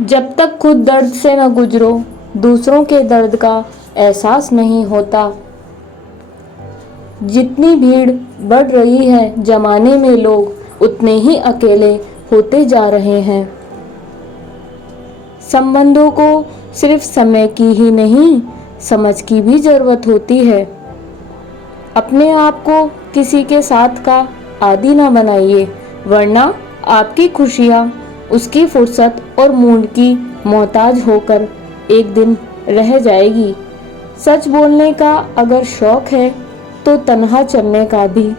जब तक खुद दर्द से न गुजरो, दूसरों के दर्द का एहसास नहीं होता। जितनी भीड़ बढ़ रही है जमाने में, लोग उतने ही अकेले होते जा रहे हैं। संबंधों को सिर्फ समय की ही नहीं, समझ की भी जरूरत होती है। अपने आप को किसी के साथ का आदी ना बनाइए, वरना आपकी खुशियाँ उसकी फुर्सत और मूड की मोहताज होकर एक दिन रह जाएगी। सच बोलने का अगर शौक है तो तन्हा चलने का भी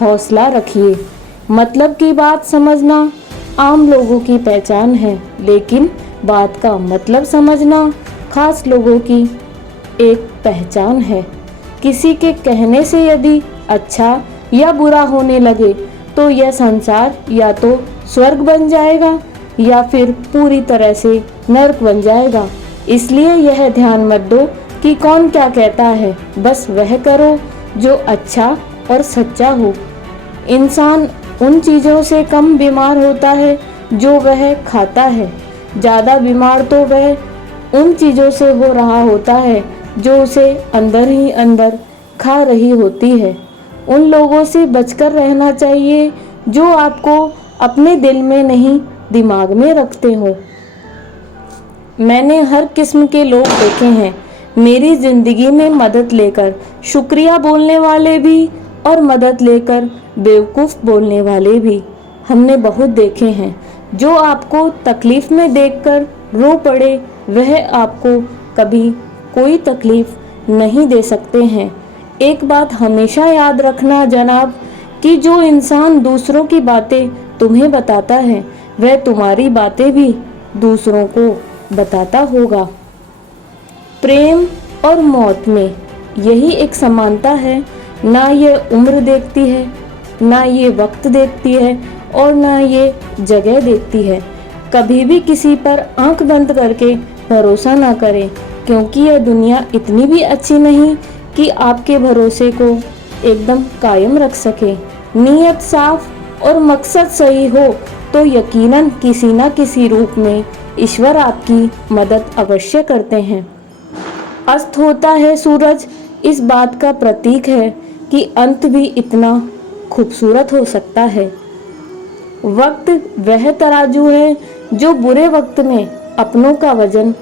हौसला रखिए। मतलब की बात समझना आम लोगों की पहचान है, लेकिन बात का मतलब समझना खास लोगों की एक पहचान है। किसी के कहने से यदि अच्छा या बुरा होने लगे तो यह संसार या तो स्वर्ग बन जाएगा या फिर पूरी तरह से नर्क बन जाएगा। इसलिए यह ध्यान मत दो कि कौन क्या कहता है, बस वह करो जो अच्छा और सच्चा हो। इंसान उन चीज़ों से कम बीमार होता है जो वह खाता है, ज़्यादा बीमार तो वह उन चीज़ों से हो रहा होता है जो उसे अंदर ही अंदर खा रही होती है। उन लोगों से बचकर रहना चाहिए जो आपको अपने दिल में नहीं दिमाग में रखते हो। मैंने हर किस्म के लोग देखे हैं मेरी ज़िंदगी में, मदद लेकर शुक्रिया बोलने वाले भी और मदद लेकर बेवकूफ़ बोलने वाले भी। हमने बहुत देखे हैं। जो आपको तकलीफ़ में देखकर रो पड़े, वह आपको कभी कोई तकलीफ़ नहीं दे सकते हैं। एक बात हमेशा याद रखना जनाब, कि जो इंसान दूसरों की बातें तुम्हें बताता है, वह तुम्हारी बातें भी दूसरों को बताता होगा। प्रेम और मौत में यही एक समानता है। ना ये उम्र देखती है, ना ये वक्त देखती है, और ना ये जगह देखती है। कभी भी किसी पर आंख बंद करके भरोसा ना करें, क्योंकि यह दुनिया इतनी भी अच्छी नहीं कि आपके भरोसे को एकदम कायम रख सके। नीयत साफ और मकसद सही हो तो यकीनन किसी न किसी रूप में ईश्वर आपकी मदद अवश्य करते हैं। अस्त होता है सूरज इस बात का प्रतीक है कि अंत भी इतना खूबसूरत हो सकता है। वक्त वह तराजू है जो बुरे वक्त में अपनों का वजन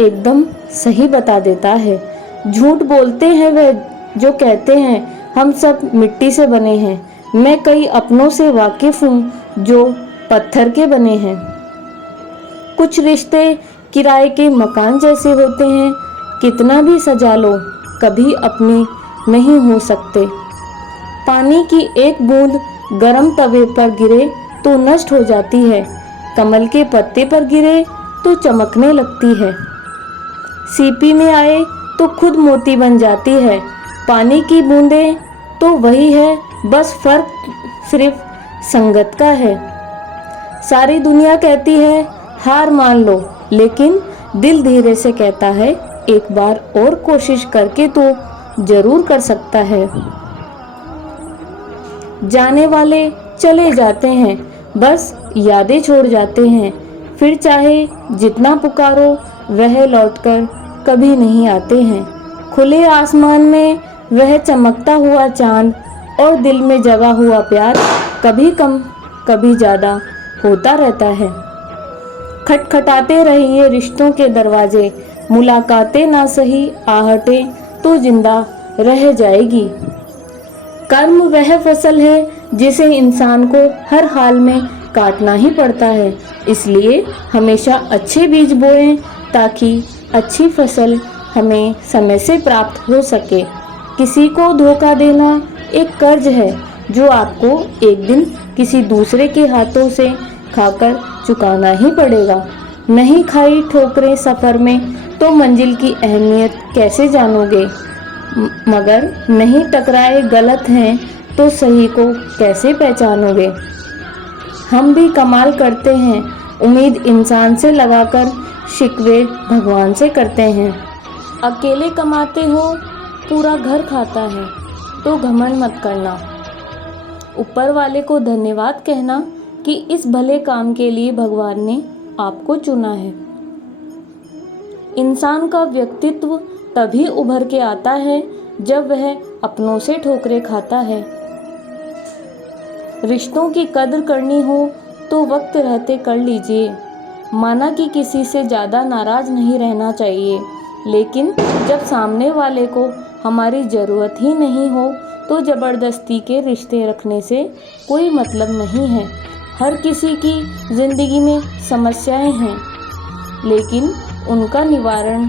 एकदम सही बता देता है। झूठ बोलते हैं वे जो कहते हैं हम सब मिट्टी से बने हैं। मैं कई अपनों से वाकिफ हूँ जो पत्थर के बने हैं। कुछ रिश्ते किराए के मकान जैसे होते हैं, कितना भी सजा लो कभी अपने नहीं हो सकते। पानी की एक बूंद गरम तवे पर गिरे तो नष्ट हो जाती है, कमल के पत्ते पर गिरे तो चमकने लगती है। सीपी में आए तो खुद मोती बन जाती है। पानी की बूंदें तो वही है, बस फर्क सिर्फ संगत का है। सारी दुनिया कहती है हार मान लो, लेकिन दिल धीरे से कहता है एक बार और कोशिश करके तो जरूर कर सकता है। जाने वाले चले जाते हैं, बस यादें छोड़ जाते हैं। फिर चाहे जितना पुकारो वह लौटकर कभी नहीं आते हैं। खुले आसमान में वह चमकता हुआ चांद और दिल में जगा हुआ प्यार कभी कम कभी ज़्यादा होता रहता है। खटखटाते रहिए रिश्तों के दरवाजे, मुलाकातें ना सही आहटें तो जिंदा रह जाएगी। कर्म वह फसल है जिसे इंसान को हर हाल में काटना ही पड़ता है, इसलिए हमेशा अच्छे बीज बोएं ताकि अच्छी फसल हमें समय से प्राप्त हो सके। किसी को धोखा देना एक कर्ज है जो आपको एक दिन किसी दूसरे के हाथों से खाकर चुकाना ही पड़ेगा। नहीं खाई ठोकरें सफ़र में तो मंजिल की अहमियत कैसे जानोगे, मगर नहीं टकराए गलत हैं तो सही को कैसे पहचानोगे। हम भी कमाल करते हैं, उम्मीद इंसान से लगाकर शिकवे भगवान से करते हैं। अकेले कमाते हो पूरा घर खाता है तो घमंड मत करना। ऊपर वाले को धन्यवाद कहना कि इस भले काम के लिए भगवान ने आपको चुना है। इंसान का व्यक्तित्व तभी उभर के आता है जब वह अपनों से ठोकरें खाता है। रिश्तों की कद्र करनी हो तो वक्त रहते कर लीजिए। माना कि किसी से ज़्यादा नाराज़ नहीं रहना चाहिए, लेकिन जब सामने वाले को हमारी ज़रूरत ही नहीं हो तो ज़बरदस्ती के रिश्ते रखने से कोई मतलब नहीं है। हर किसी की ज़िंदगी में समस्याएं हैं, लेकिन उनका निवारण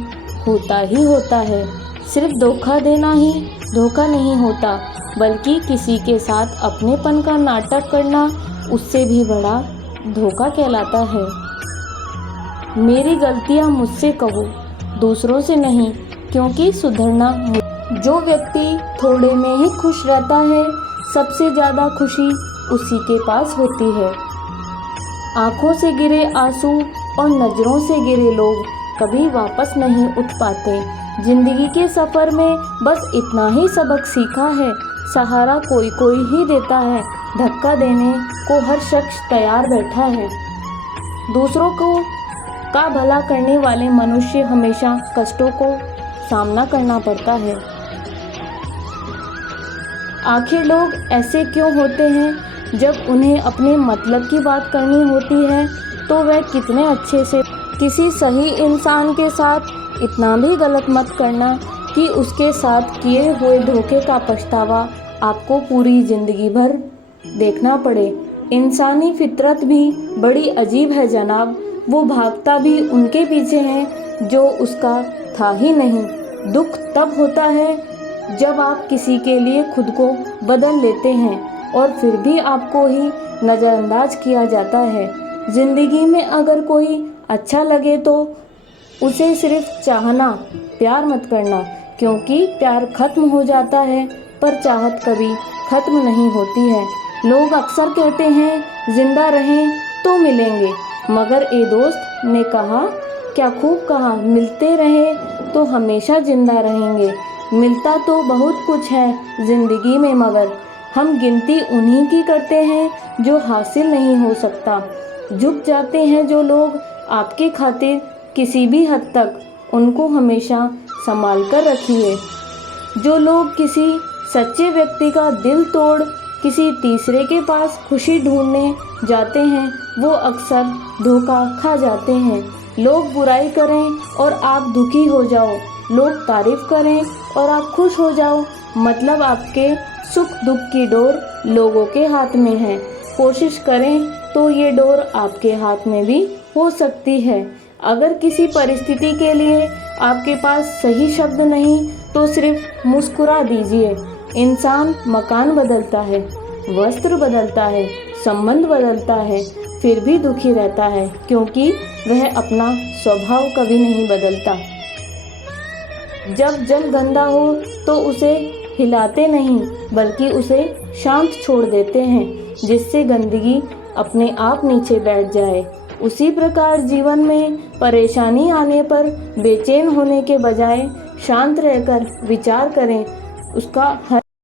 होता ही होता है। सिर्फ धोखा देना ही धोखा नहीं होता, बल्कि किसी के साथ अपनेपन का नाटक करना उससे भी बड़ा धोखा कहलाता है। मेरी गलतियां मुझसे कहो, दूसरों से नहीं, क्योंकि सुधरना। जो व्यक्ति थोड़े में ही खुश रहता है, सबसे ज़्यादा खुशी उसी के पास होती है। आँखों से गिरे आंसू और नज़रों से गिरे लोग कभी वापस नहीं उठ पाते। जिंदगी के सफ़र में बस इतना ही सबक सीखा है, सहारा कोई कोई ही देता है, धक्का देने को हर शख्स तैयार बैठा है। दूसरों को का भला करने वाले मनुष्य हमेशा कष्टों को सामना करना पड़ता है। आखिर लोग ऐसे क्यों होते हैं? जब उन्हें अपने मतलब की बात करनी होती है तो वह कितने अच्छे से। किसी सही इंसान के साथ इतना भी गलत मत करना कि उसके साथ किए हुए धोखे का पछतावा आपको पूरी ज़िंदगी भर देखना पड़े। इंसानी फितरत भी बड़ी अजीब है जनाब, वो भागता भी उनके पीछे है जो उसका था ही नहीं। दुख तब होता है जब आप किसी के लिए खुद को बदल लेते हैं और फिर भी आपको ही नज़रअंदाज किया जाता है। ज़िंदगी में अगर कोई अच्छा लगे तो उसे सिर्फ चाहना, प्यार मत करना, क्योंकि प्यार खत्म हो जाता है पर चाहत कभी खत्म नहीं होती है। लोग अक्सर कहते हैं जिंदा रहें तो मिलेंगे, मगर ए दोस्त ने कहा, क्या खूब कहा, मिलते रहे तो हमेशा जिंदा रहेंगे। मिलता तो बहुत कुछ है ज़िंदगी में, मगर हम गिनती उन्हीं की करते हैं जो हासिल नहीं हो सकता। झुक जाते हैं जो लोग आपके खातिर किसी भी हद तक, उनको हमेशा संभाल कर रखिए। जो लोग किसी सच्चे व्यक्ति का दिल तोड़ किसी तीसरे के पास खुशी ढूंढने जाते हैं, वो अक्सर धोखा खा जाते हैं। लोग बुराई करें और आप दुखी हो जाओ, लोग तारीफ करें और आप खुश हो जाओ, मतलब आपके सुख दुख की डोर लोगों के हाथ में है। कोशिश करें तो ये डोर आपके हाथ में भी हो सकती है। अगर किसी परिस्थिति के लिए आपके पास सही शब्द नहीं तो सिर्फ मुस्कुरा दीजिए। इंसान मकान बदलता है, वस्त्र बदलता है, संबंध बदलता है, फिर भी दुखी रहता है, क्योंकि वह अपना स्वभाव कभी नहीं बदलता। जब जल गंदा हो तो उसे हिलाते नहीं, बल्कि उसे शांत छोड़ देते हैं, जिससे गंदगी अपने आप नीचे बैठ जाए। उसी प्रकार जीवन में परेशानी आने पर बेचैन होने के बजाय शांत रहकर विचार करें, उसका हल